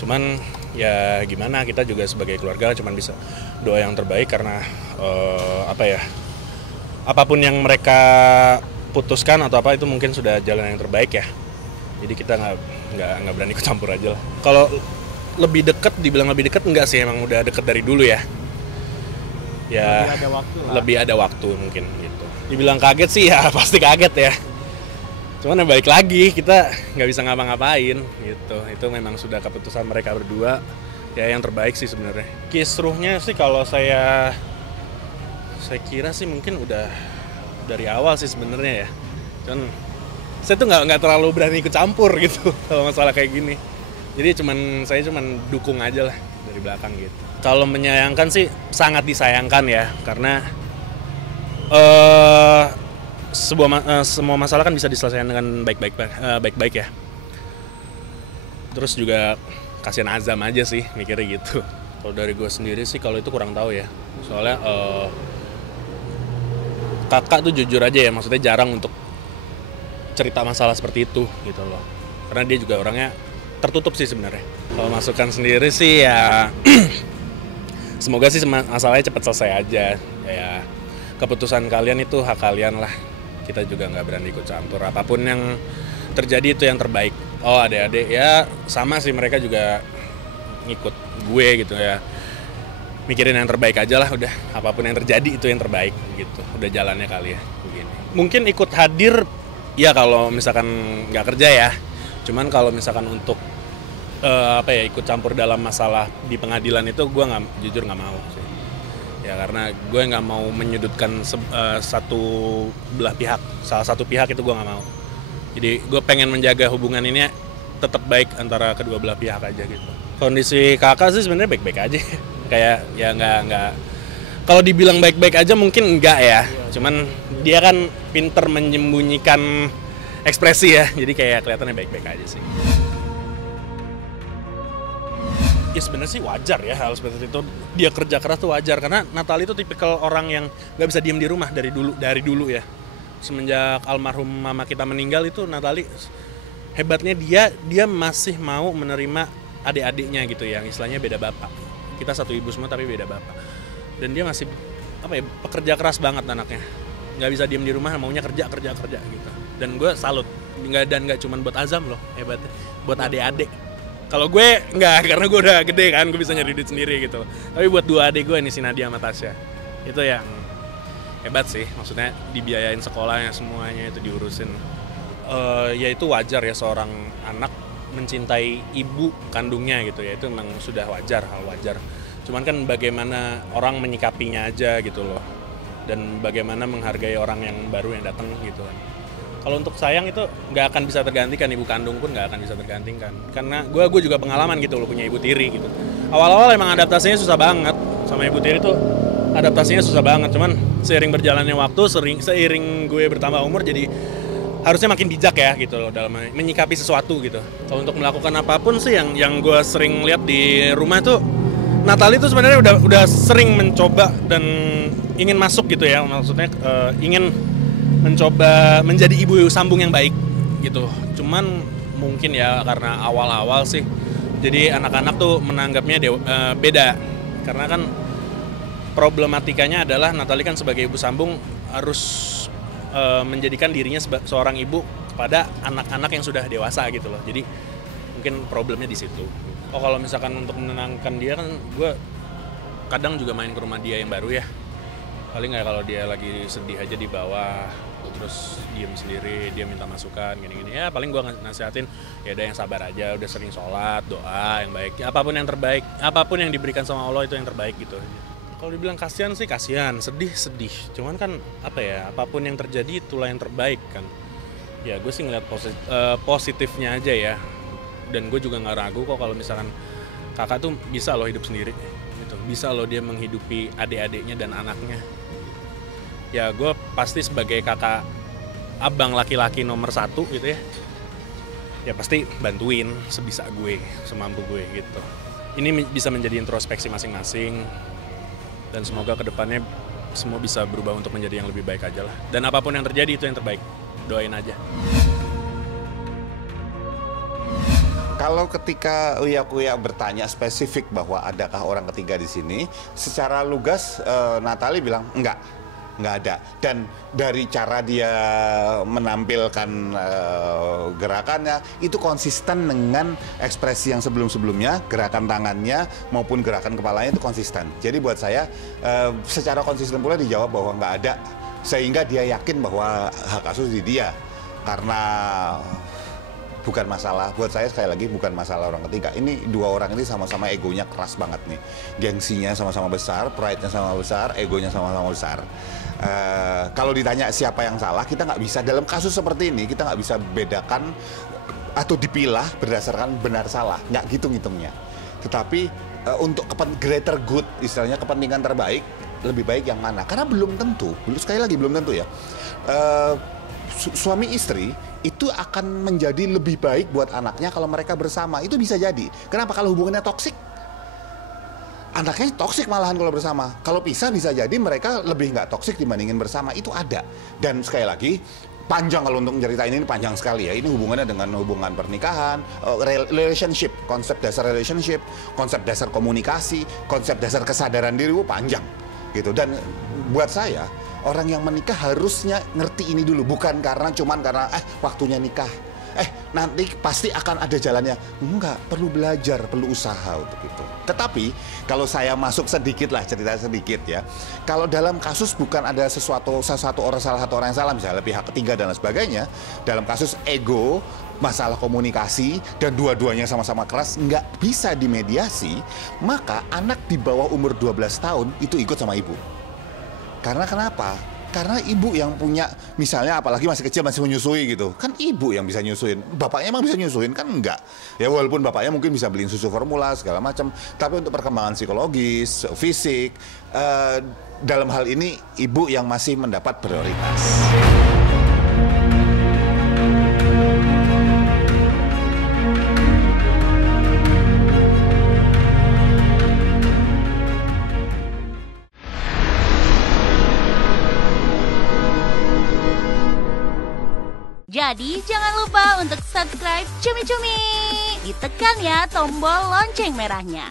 Cuman ya gimana, kita juga sebagai keluarga cuman bisa doa yang terbaik karena apapun yang mereka putuskan atau apa itu mungkin sudah jalan yang terbaik ya. Jadi kita nggak berani ikut campur aja lah. Kalau dibilang lebih dekat enggak sih, emang udah deket dari dulu ya. Ya Lebih ada waktu lah. Lebih ada waktu mungkin gitu. Dibilang kaget sih ya pasti kaget ya. Cuman ya balik lagi, kita nggak bisa ngapa-ngapain gitu. Itu memang sudah keputusan mereka berdua. Ya yang terbaik sih sebenarnya. Kisruhnya sih kalau saya kira sih mungkin udah dari awal sih sebenarnya ya. Cuman saya tuh nggak terlalu berani ikut campur gitu kalau masalah kayak gini. Jadi saya cuman dukung aja lah dari belakang gitu. Kalau menyayangkan sih sangat disayangkan ya, karena semua masalah kan bisa diselesaikan dengan baik-baik ya. Terus juga kasihan Azam aja sih mikirnya gitu. Kalau dari gue sendiri sih kalau itu kurang tahu ya. Soalnya kakak tuh jujur aja ya, maksudnya jarang untuk cerita masalah seperti itu gitu loh. Karena dia juga orangnya tertutup sih sebenarnya. Kalau masukan sendiri sih ya semoga sih masalahnya cepat selesai aja. Ya keputusan kalian itu hak kalian lah. Kita juga nggak berani ikut campur. Apapun yang terjadi itu yang terbaik. Oh adik-adik ya sama sih, mereka juga ngikut gue gitu ya. Mikirin yang terbaik aja lah udah. Apapun yang terjadi itu yang terbaik gitu. Udah jalannya kali ya begini. Mungkin ikut hadir ya kalau misalkan nggak kerja ya. Cuman kalau misalkan untuk ikut campur dalam masalah di pengadilan itu gue jujur nggak mau sih. Ya karena gue nggak mau menyudutkan salah satu pihak itu gue nggak mau. Jadi gue pengen menjaga hubungan ini tetap baik antara kedua belah pihak aja gitu. Kondisi kakak sih sebenarnya baik-baik aja. Kayak ya nggak. Kalau dibilang baik-baik aja mungkin enggak ya. Cuman dia kan pinter menyembunyikan ekspresi ya. Jadi kayak kelihatannya baik-baik aja sih. Ya sebenarnya sih wajar ya hal seperti itu. Dia kerja keras tuh wajar karena Natali itu tipikal orang yang nggak bisa diem di rumah dari dulu ya. Semenjak almarhum mama kita meninggal itu Natali hebatnya dia masih mau menerima adik-adiknya gitu yang istilahnya beda bapak. Kita satu ibu semua tapi beda bapak. Dan dia masih pekerja keras banget anaknya. Nggak bisa diem di rumah, maunya kerja gitu. Dan gue salut. Nggak cuma buat Azam loh hebatnya, buat adik-adik. Kalau gue enggak, karena gue udah gede kan, gue bisa nyari duit sendiri gitu. Tapi buat dua adik gue nih, si Nadia sama Tasya, itu yang hebat sih. Maksudnya dibiayain sekolahnya semuanya, itu diurusin. Ya itu wajar ya seorang anak mencintai ibu kandungnya gitu ya. Itu memang sudah hal wajar. Cuman kan bagaimana orang menyikapinya aja gitu loh. Dan bagaimana menghargai orang yang baru yang datang gitu kan. Kalau untuk sayang itu nggak akan bisa tergantikan, ibu kandung pun nggak akan bisa tergantikan. Karena gue juga pengalaman gitu loh punya ibu tiri gitu. Awal-awal emang adaptasinya susah banget sama ibu tiri tuh, adaptasinya susah banget. Cuman seiring berjalannya waktu, seiring gue bertambah umur jadi harusnya makin bijak ya gitu loh dalam menyikapi sesuatu gitu. Kalau untuk melakukan apapun sih yang gue sering lihat di rumah tuh, Natali tuh sebenarnya udah sering mencoba dan ingin masuk gitu ya, maksudnya ingin mencoba menjadi ibu sambung yang baik gitu. Cuman mungkin ya karena awal-awal sih jadi anak-anak tuh menanggapnya beda. Karena kan problematikanya adalah Natali kan sebagai ibu sambung harus menjadikan dirinya seorang ibu kepada anak-anak yang sudah dewasa gitu loh. Jadi mungkin problemnya di situ. Oh kalau misalkan untuk menenangkan dia kan gue kadang juga main ke rumah dia yang baru ya. Paling nggak kalau dia lagi sedih aja di bawah, terus diem sendiri, dia minta masukan gini-gini ya paling gue nasihatin ya udah yang sabar aja, udah sering sholat, doa yang baik, apapun yang terbaik, apapun yang diberikan sama Allah itu yang terbaik gitu. Kalau dibilang kasihan sih kasihan, sedih, cuman kan apapun yang terjadi itulah yang terbaik kan. Ya gue sih ngeliat positifnya aja ya, dan gue juga nggak ragu kok kalau misalkan kakak tuh bisa loh hidup sendiri gitu, bisa loh dia menghidupi adik-adiknya dan anaknya. Ya gue pasti sebagai kakak abang laki-laki nomor 1 gitu ya pasti bantuin sebisa gue, semampu gue gitu. Ini bisa menjadi introspeksi masing-masing dan semoga kedepannya semua bisa berubah untuk menjadi yang lebih baik aja lah. Dan apapun yang terjadi itu yang terbaik, doain aja. Kalau ketika Uya bertanya spesifik bahwa adakah orang ketiga di sini, secara lugas Natalie bilang nggak ada. Dan dari cara dia menampilkan gerakannya itu konsisten dengan ekspresi yang sebelum-sebelumnya, gerakan tangannya maupun gerakan kepalanya itu konsisten. Jadi buat saya secara konsisten pula dijawab bahwa nggak ada, sehingga dia yakin bahwa hak asuh di dia. Karena bukan masalah, buat saya sekali lagi bukan masalah orang ketiga. Ini dua orang ini sama-sama egonya keras banget nih. Gengsinya sama-sama besar, pride-nya sama besar, egonya sama-sama besar. Kalau ditanya siapa yang salah, kita nggak bisa, dalam kasus seperti ini, kita nggak bisa bedakan atau dipilah berdasarkan benar salah. Nggak gitu ngitungnya. Tetapi untuk greater good, istilahnya kepentingan terbaik, lebih baik yang mana? Karena belum tentu, sekali lagi belum tentu ya. Suami istri itu akan menjadi lebih baik buat anaknya kalau mereka bersama. Itu bisa jadi. Kenapa? Kalau hubungannya toksik, anaknya toksik malahan kalau bersama. Kalau pisah bisa jadi mereka lebih nggak toksik dibandingin bersama. Itu ada. Dan sekali lagi, panjang kalau untuk menceritain ini, panjang sekali ya. Ini hubungannya dengan hubungan pernikahan, relationship, konsep dasar relationship, konsep dasar komunikasi, konsep dasar kesadaran diri, panjang gitu. Dan buat saya, orang yang menikah harusnya ngerti ini dulu, bukan karena waktunya nikah. Nanti pasti akan ada jalannya. Enggak, perlu belajar, perlu usaha untuk itu. Tetapi kalau saya masuk sedikit lah, cerita sedikit ya. Kalau dalam kasus bukan ada salah satu orang yang salah, misalnya pihak ketiga dan lain sebagainya, dalam kasus ego, masalah komunikasi, dan dua-duanya sama-sama keras, nggak bisa dimediasi, maka anak di bawah umur 12 tahun itu ikut sama ibu. Karena kenapa? Karena ibu yang punya, misalnya apalagi masih kecil, masih menyusui gitu. Kan ibu yang bisa nyusuin. Bapaknya emang bisa nyusuin? Kan enggak. Ya walaupun bapaknya mungkin bisa beliin susu formula, segala macam. Tapi untuk perkembangan psikologis, fisik, dalam hal ini ibu yang masih mendapat prioritas. Jadi jangan lupa untuk subscribe Cumi Cumi. Ditekan ya tombol lonceng merahnya.